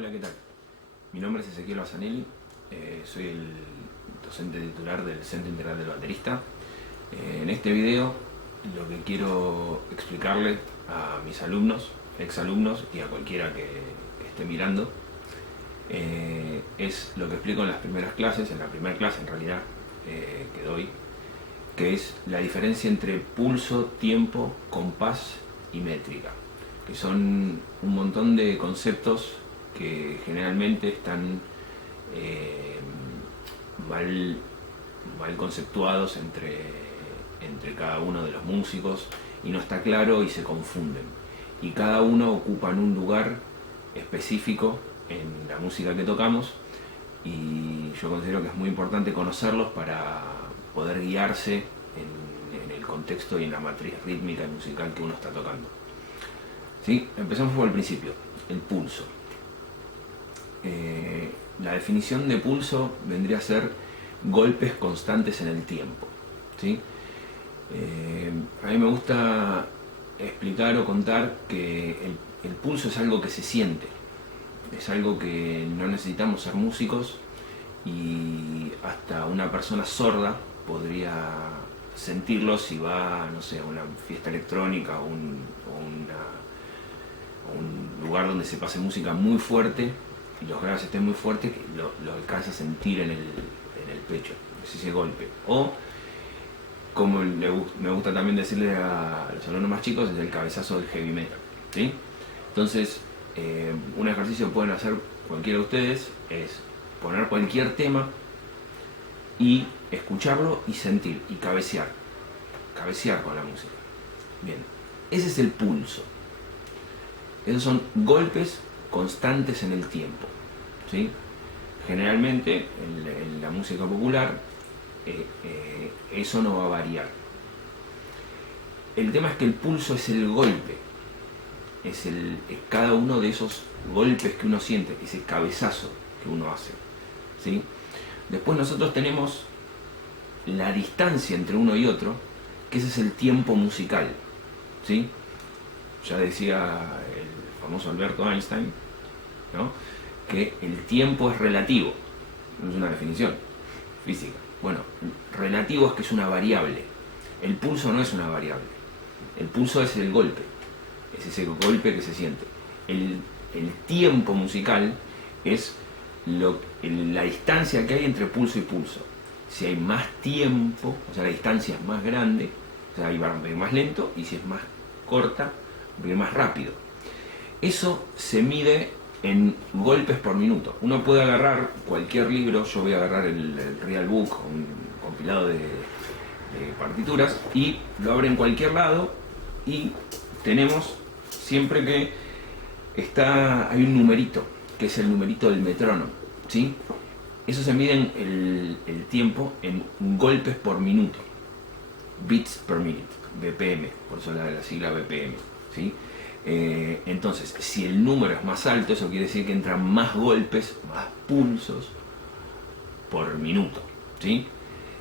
Hola, ¿qué tal? Mi nombre es Ezequiel Basanelli, soy el docente titular del Centro Integral del Baterista. En este video lo que quiero explicarle a mis alumnos, exalumnos y a cualquiera que esté mirando es lo que explico en las primeras clases, en la primera clase en realidad que doy, que es la diferencia entre pulso, tiempo, compás y métrica, que son un montón de conceptos que generalmente están mal conceptuados entre cada uno de los músicos y no está claro y se confunden. Y cada uno ocupa un lugar específico en la música que tocamos y yo considero que es muy importante conocerlos para poder guiarse en el contexto y en la matriz rítmica y musical que uno está tocando. ¿Sí? Empezamos por el principio, el pulso. La definición de pulso vendría a ser golpes constantes en el tiempo. ¿Sí? A mí me gusta explicar o contar que el pulso es algo que se siente, es algo que no necesitamos ser músicos y hasta una persona sorda podría sentirlo si va, no sé, a una fiesta electrónica o un lugar donde se pase música muy fuerte y los graves estén muy fuertes, que lo alcanza a sentir en el pecho, es ese golpe. O, como me gusta también decirle a los alumnos más chicos, es el cabezazo del heavy metal. ¿Sí? Entonces, un ejercicio que pueden hacer cualquiera de ustedes es poner cualquier tema y escucharlo y sentir y cabecear con la música. Bien, ese es el pulso. Esos son golpes constantes en el tiempo. ¿Sí? Generalmente en la música popular eso no va a variar. El tema es que el pulso es el golpe, es cada uno de esos golpes que uno siente, ese cabezazo que uno hace. ¿Sí? Después nosotros tenemos la distancia entre uno y otro, que ese es el tiempo musical. ¿Sí? Ya decía el famoso Alberto Einstein, ¿no?, que el tiempo es relativo, no es una definición física. Bueno, relativo es que es una variable. El pulso no es una variable. El pulso es el golpe, es ese golpe que se siente. El tiempo musical es la distancia que hay entre pulso y pulso. Si hay más tiempo, o sea, la distancia es más grande, o sea, ahí va a ir más lento, y si es más corta, va a ir más rápido. Eso se mide en golpes por minuto. Uno puede agarrar cualquier libro, yo voy a agarrar el Real Book, un compilado de partituras, y lo abre en cualquier lado y tenemos siempre que hay un numerito, que es el numerito del metrónomo. ¿Sí? Eso se mide en el tiempo en golpes por minuto, beats per minute, BPM, por eso la sigla BPM. ¿Sí? Entonces, si el número es más alto, eso quiere decir que entran más golpes, más pulsos por minuto. ¿Sí?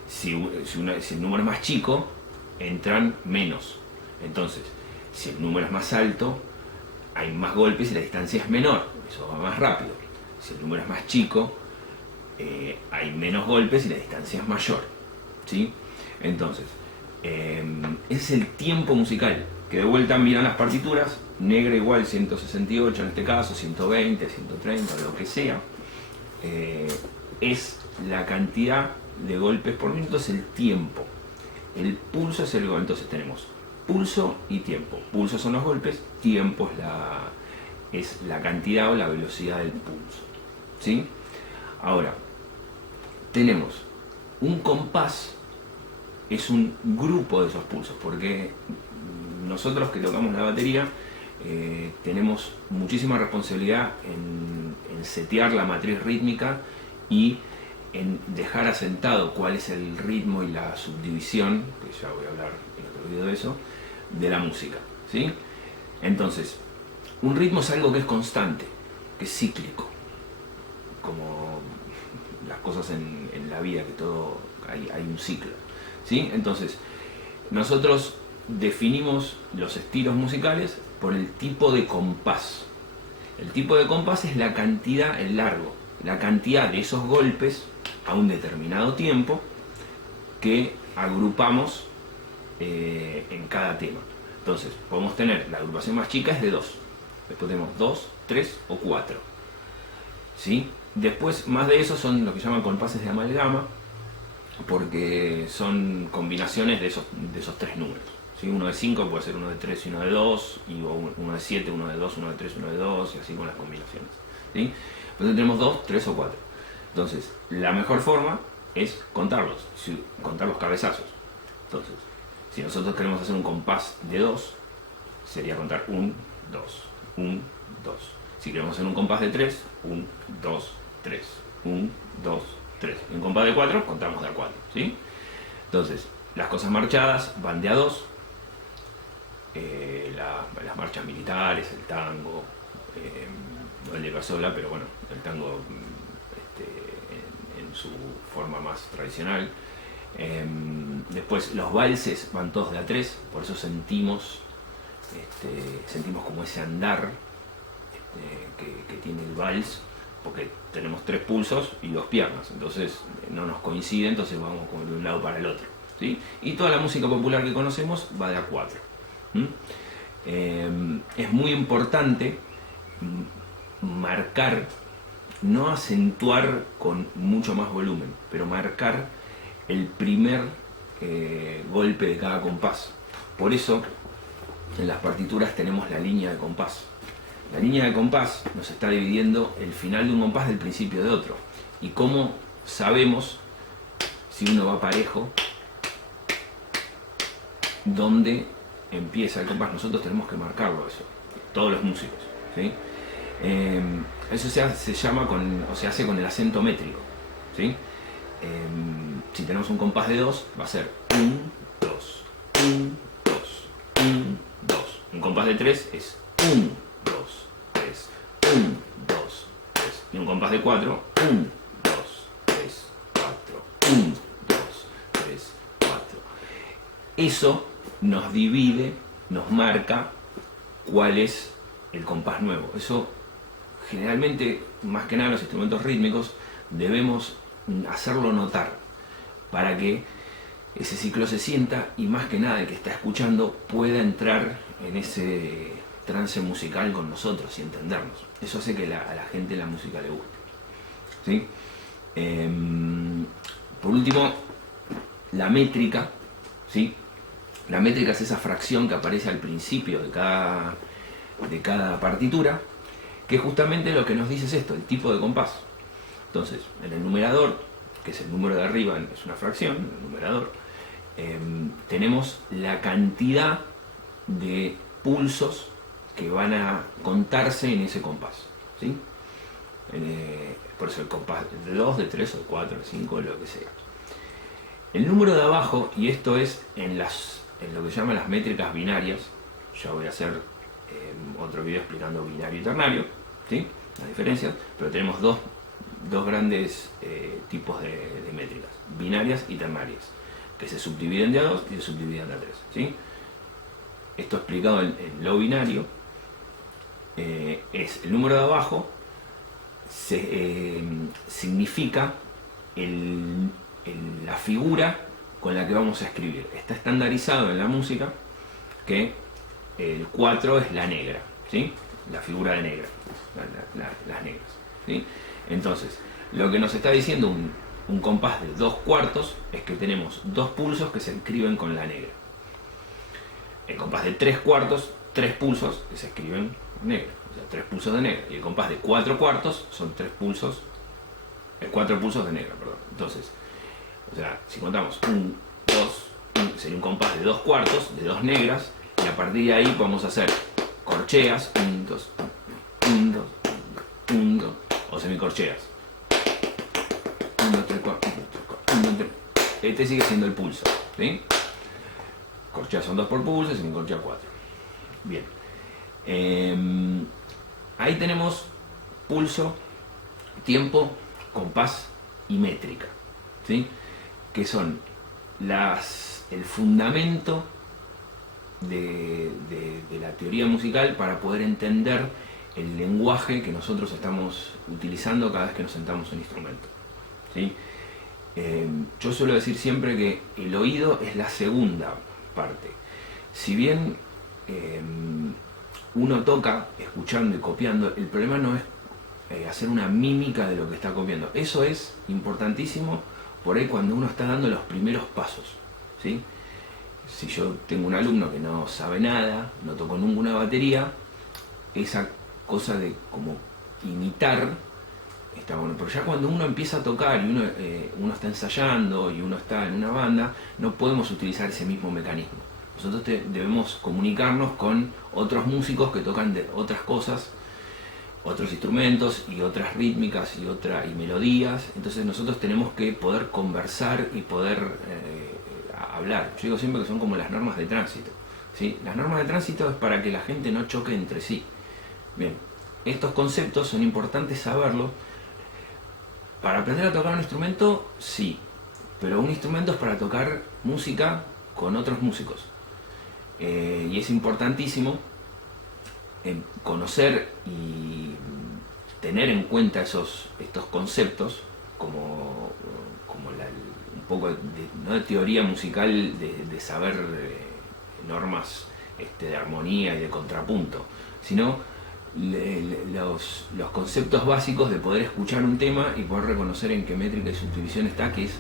Si el número es más chico, entran menos. Entonces, si el número es más alto, hay más golpes y la distancia es menor, eso va más rápido. Si el número es más chico, hay menos golpes y la distancia es mayor. ¿Sí? Entonces, ese es el tiempo musical, que de vuelta miran las partituras, negra igual 168 en este caso, 120, 130, lo que sea, es la cantidad de golpes por minuto, es el tiempo. El pulso es el golpe. Entonces tenemos pulso y tiempo. Pulso son los golpes, tiempo es la cantidad o la velocidad del pulso. ¿Sí? Ahora, tenemos un compás, es un grupo de esos pulsos, porque nosotros que tocamos la batería tenemos muchísima responsabilidad en setear la matriz rítmica y en dejar asentado cuál es el ritmo y la subdivisión, que ya voy a hablar en otro video de eso, de la música. ¿Sí? Entonces, un ritmo es algo que es constante, que es cíclico, como las cosas en la vida, que todo hay un ciclo. ¿Sí? Entonces, nosotros definimos los estilos musicales por el tipo de compás. El tipo de compás es la cantidad, el largo, la cantidad de esos golpes a un determinado tiempo que agrupamos en cada tema. Entonces, podemos tener, la agrupación más chica es de 2. Después tenemos 2, 3 o 4. ¿Sí? Después, más de eso son lo que llaman compases de amalgama, porque son combinaciones de esos 3 números. ¿Sí? Uno de 5 puede ser uno de 3 y uno de 2, y uno de 7, uno de 2, uno de 3, uno de 2, y así con las combinaciones. ¿Sí? Entonces tenemos 2, 3 o 4. Entonces, la mejor forma es contarlos, contar los cabezazos. Entonces, si nosotros queremos hacer un compás de 2, sería contar 1, 2, 1, 2. Si queremos hacer un compás de 3, 1, 2, 3, 1, 2, 3. En un compás de 4, contamos de a 4. ¿Sí? Entonces, las cosas marchadas van de a 2. Las marchas militares, el tango, no el de Casola, pero bueno, el tango en su forma más tradicional. Después los valses van todos de a 3, por eso sentimos como ese andar que tiene el vals, porque tenemos 3 pulsos y 2 piernas, entonces no nos coincide, entonces vamos como de un lado para el otro. ¿Sí? Y toda la música popular que conocemos va de a 4. Es muy importante marcar, no acentuar con mucho más volumen, pero marcar el primer golpe de cada compás. Por eso en las partituras tenemos la línea de compás. La línea de compás nos está dividiendo el final de un compás del principio de otro. Y cómo sabemos si uno va parejo, dónde empieza el compás. Nosotros tenemos que marcarlo eso, todos los músicos. ¿Sí? Eso se llama se hace con el acento métrico. ¿Sí? Si tenemos un compás de 2, va a ser 1, 2, 1, 2, 1, 2. Un compás de 3 es 1, 2, 3, 1, 2, 3. Y un compás de 4, 1, 2, 3, 4, 1, 2, 3, 4. Eso nos divide, nos marca cuál es el compás nuevo. Eso generalmente, más que nada los instrumentos rítmicos, debemos hacerlo notar para que ese ciclo se sienta y más que nada el que está escuchando pueda entrar en ese trance musical con nosotros y entendernos. Eso hace que a la gente la música le guste. ¿Sí? Por último, la métrica. ¿Sí? La métrica es esa fracción que aparece al principio de cada partitura, que justamente lo que nos dice es esto, el tipo de compás. Entonces, en el numerador, que es el número de arriba, es una fracción, el numerador, tenemos la cantidad de pulsos que van a contarse en ese compás. ¿Sí? Por eso el compás de 2, de 3, o de 4, de 5, lo que sea. El número de abajo, y esto es en lo que llaman las métricas binarias, ya voy a hacer otro video explicando binario y ternario, ¿sí? Las diferencias, pero tenemos dos grandes tipos de métricas, binarias y ternarias, que se subdividen de a 2 y se subdividen de a 3. ¿Sí? Esto explicado en lo binario es el número de abajo, significa la figura con la que vamos a escribir. Está estandarizado en la música que el 4 es la negra, ¿sí? La figura de negra, las negras. ¿Sí? Entonces, lo que nos está diciendo un compás de 2 cuartos es que tenemos 2 pulsos que se escriben con la negra. El compás de 3 cuartos, 3 pulsos que se escriben negra, o sea, 3 pulsos de negra. Y el compás de 4 cuartos son 4 pulsos de negra, perdón. Entonces, o sea, si contamos 1, 2, 1, sería un compás de 2 cuartos, de 2 negras, y a partir de ahí podemos hacer corcheas, 1, 2, 1, 2, 1, 2, o semicorcheas. 1, 2, 3, 4, 1, 2, 3. Este sigue siendo el pulso, ¿sí? Corcheas son 2 por pulso, semicorchea 4. Bien. Ahí tenemos pulso, tiempo, compás y métrica, ¿sí? Que son el fundamento de la teoría musical para poder entender el lenguaje que nosotros estamos utilizando cada vez que nos sentamos un instrumento, ¿sí? Yo suelo decir siempre que el oído es la segunda parte. Si bien uno toca escuchando y copiando, el problema no es hacer una mímica de lo que está copiando. Eso es importantísimo por ahí cuando uno está dando los primeros pasos, ¿sí? Si yo tengo un alumno que no sabe nada, no tocó ninguna batería, esa cosa de como imitar está bueno, pero ya cuando uno empieza a tocar y uno está ensayando y uno está en una banda, no podemos utilizar ese mismo mecanismo. Nosotros debemos comunicarnos con otros músicos que tocan de otras cosas, otros instrumentos y otras rítmicas y melodías. Entonces nosotros tenemos que poder conversar y poder hablar. Yo digo siempre que son como las normas de tránsito, ¿sí? Las normas de tránsito es para que la gente no choque entre sí. Bien, estos conceptos son importantes saberlos. Para aprender a tocar un instrumento, sí, pero un instrumento es para tocar música con otros músicos. Y es importantísimo conocer y tener en cuenta estos conceptos como un poco no de teoría musical, de saber normas de armonía y de contrapunto, sino los conceptos básicos de poder escuchar un tema y poder reconocer en qué métrica y subdivisión está, que es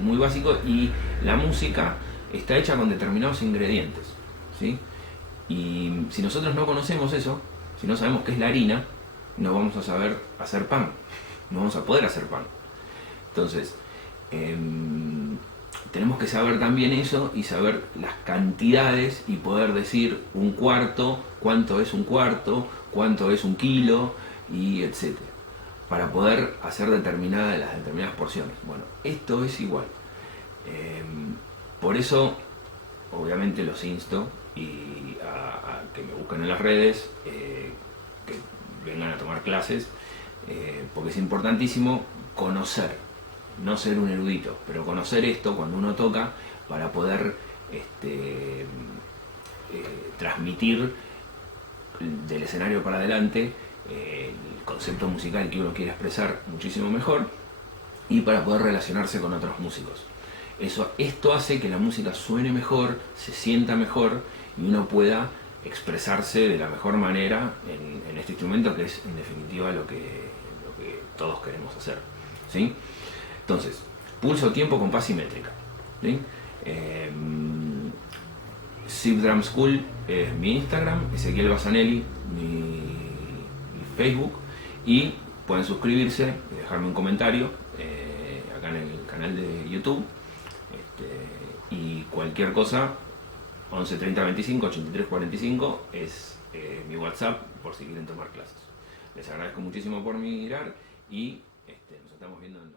muy básico, y la música está hecha con determinados ingredientes, ¿sí? Y si nosotros no conocemos eso, si no sabemos qué es la harina, no vamos a saber hacer pan, no vamos a poder hacer pan. Entonces, tenemos que saber también eso y saber las cantidades y poder decir un cuarto, cuánto es un cuarto, cuánto es un kilo, y etcétera, para poder hacer las determinadas porciones. Bueno, esto es igual. Por eso, obviamente, los insto a que me busquen en las redes, que vengan a tomar clases, porque es importantísimo conocer, no ser un erudito, pero conocer esto cuando uno toca para poder transmitir del escenario para adelante el concepto musical que uno quiere expresar muchísimo mejor, y para poder relacionarse con otros músicos. Esto hace que la música suene mejor, se sienta mejor y uno pueda expresarse de la mejor manera en este instrumento, que es en definitiva lo que todos queremos hacer, ¿sí? Entonces, pulso, tiempo, compás y métrica, ¿sí? Zip Drum School es mi Instagram, Ezequiel Basanelli mi Facebook, y pueden suscribirse y dejarme un comentario acá en el canal de YouTube, y cualquier cosa 11 30 25 83 45 es mi WhatsApp por si quieren tomar clases. Les agradezco muchísimo por mirar y nos estamos viendo en